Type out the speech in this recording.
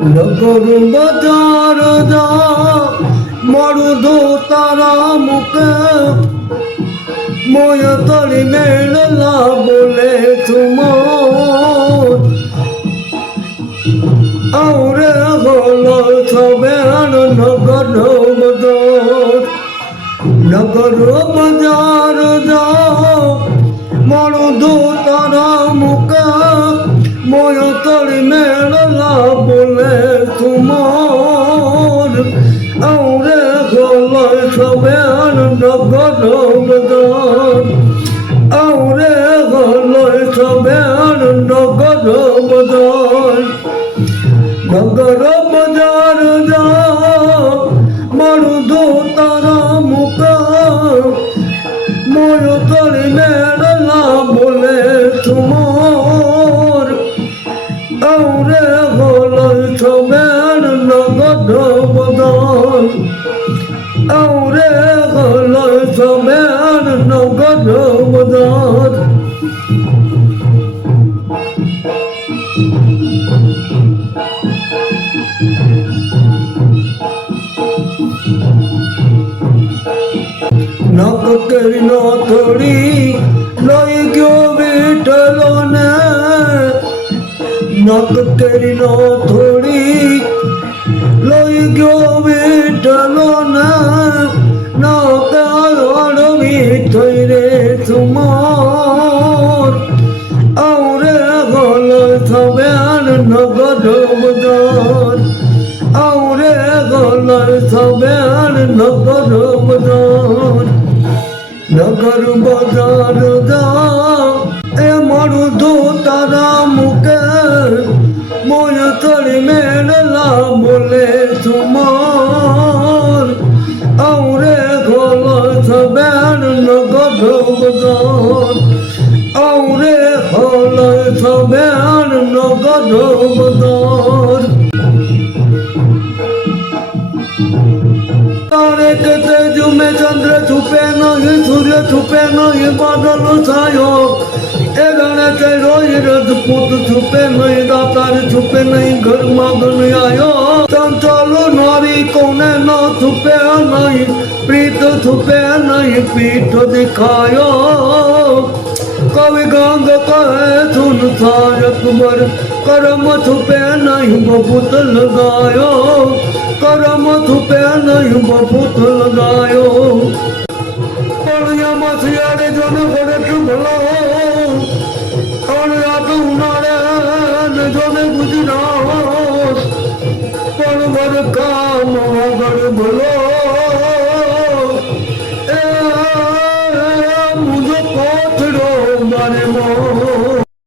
નગર બજાર જા મળું તારા મુકે મોય તળી મેળલા બોલે તુમો આવરે હોલ છબેણ નગર બજાર નગર બજાર જા મળું તારા મુકે મોય તળી મેળલા બોલે તુમોર આવરે હોલ છબેણ નગર બજાર આવરે હોલ છબેણ નગર બજાર નગર બજાર જા મળું તારા મુકા મોય તળી મેળલા બોલે તુમોર આવરે હોલ છબેણ નગર બજાર આવરે હોલ છબેણ નગર બજાર નક કરી નો થોડી લઈ ગયો વિઠલો ને નક કરી નો થોડી લઈ ગયો વિઠલો ને નક અડવી થઈ રે તુમોર આવરે હોલ છબેણ નગર બજાર આવરે હોલ છબેણ નગર બજાર નગર બજાર જા એ મળું તારા મુકે મોય તળી મેળલા બોલે તુમોર આવરે હોલ છબેણ નગર બજાર આવરે હોલ છબેણ નગર બજાર तारे के तेज में चंद्र छुपे नहीं सूर्य छुपे नहीं बादल छायो ए गणे तेरो रजपूत छुपे नहीं दातार छुपे नहीं घर मांगन आयो चंचलो नारी कोने न छुपे नहीं प्रीत छुपे नहीं पीठ दिखायो कवि गंग कहे सुन अकबर करम छुपे नहीं बबूत लगायो करम छुपे नहीं बबूत लगायो पड़िया मसियाड़े जन बड़े भलो और याद उनारे जन गुजरात पर काम मगर भलो मुझे कोथड़ो मारे मो